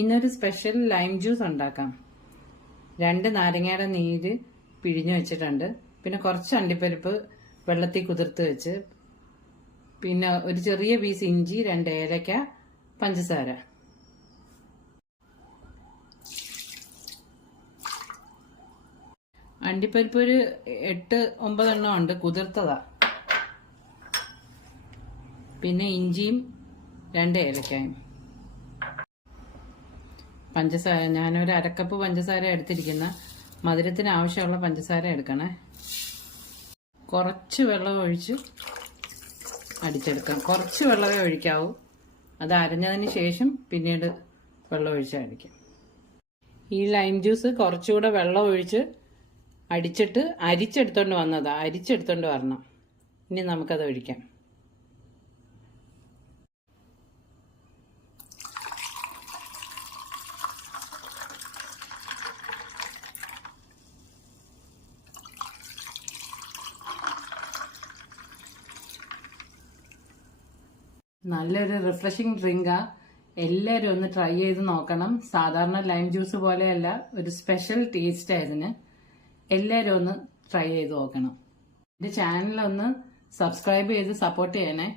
ഇന്നൊരു special lime juice ഉണ്ടാക്കാം. 2 നാരങ്ങയുടെ നീര് പിഴിഞ്ഞു വെച്ചിട്ടുണ്ട്. പിന്നെ കുറച്ച് അണ്ടിപ്പരിപ്പ് വെള്ളത്തിൽ കുതിർത്ത് വെച്ച്, പിന്നെ ഒരു ചെറിയ പീസ് ഇഞ്ചി, 2 ഏലക്ക, പഞ്ചസാര. അണ്ടിപ്പരിപ്പ് ഒരു 8-9 എണ്ണം ഉണ്ട്, കുതിർത്തതാ. പിന്നെ ഇഞ്ചിയും 2 ഏലക്കായും. പഞ്ചസാര ഞാനൊരു 1/2 കപ്പ് പഞ്ചസാര എടുത്തിരിക്കുന്ന. മധുരത്തിന് ആവശ്യമുള്ള പഞ്ചസാര എടുക്കണേ. കുറച്ച് വെള്ളം ഒഴിച്ച് അടിച്ചെടുക്കാം. കുറച്ച് വെള്ളമേ ഒഴിക്കാവൂ. അത് അരഞ്ഞതിന് ശേഷം പിന്നീട് വെള്ളം ഒഴിച്ച് അടിക്കാം. ഈ ലൈം ജ്യൂസ് കുറച്ചുകൂടെ വെള്ളം ഒഴിച്ച് അടിച്ചിട്ട് അരിച്ചെടുത്തോണ്ട് വന്നതാ. അരിച്ചെടുത്തോണ്ട് വരണം. ഇനി നമുക്കത് ഒഴിക്കാം. നല്ലൊരു റിഫ്രഷിങ് ഡ്രിങ്കാ. എല്ലാവരും ഒന്ന് ട്രൈ ചെയ്ത് നോക്കണം. സാധാരണ ലൈം ജ്യൂസ് പോലെയല്ല, ഒരു സ്പെഷ്യൽ ടേസ്റ്റ് ആയതിന്. എല്ലാവരും ഒന്ന് ട്രൈ ചെയ്ത് നോക്കണം. എന്റെ ചാനൽ ഒന്ന് സബ്സ്ക്രൈബ് ചെയ്ത് സപ്പോർട്ട് ചെയ്യണേ.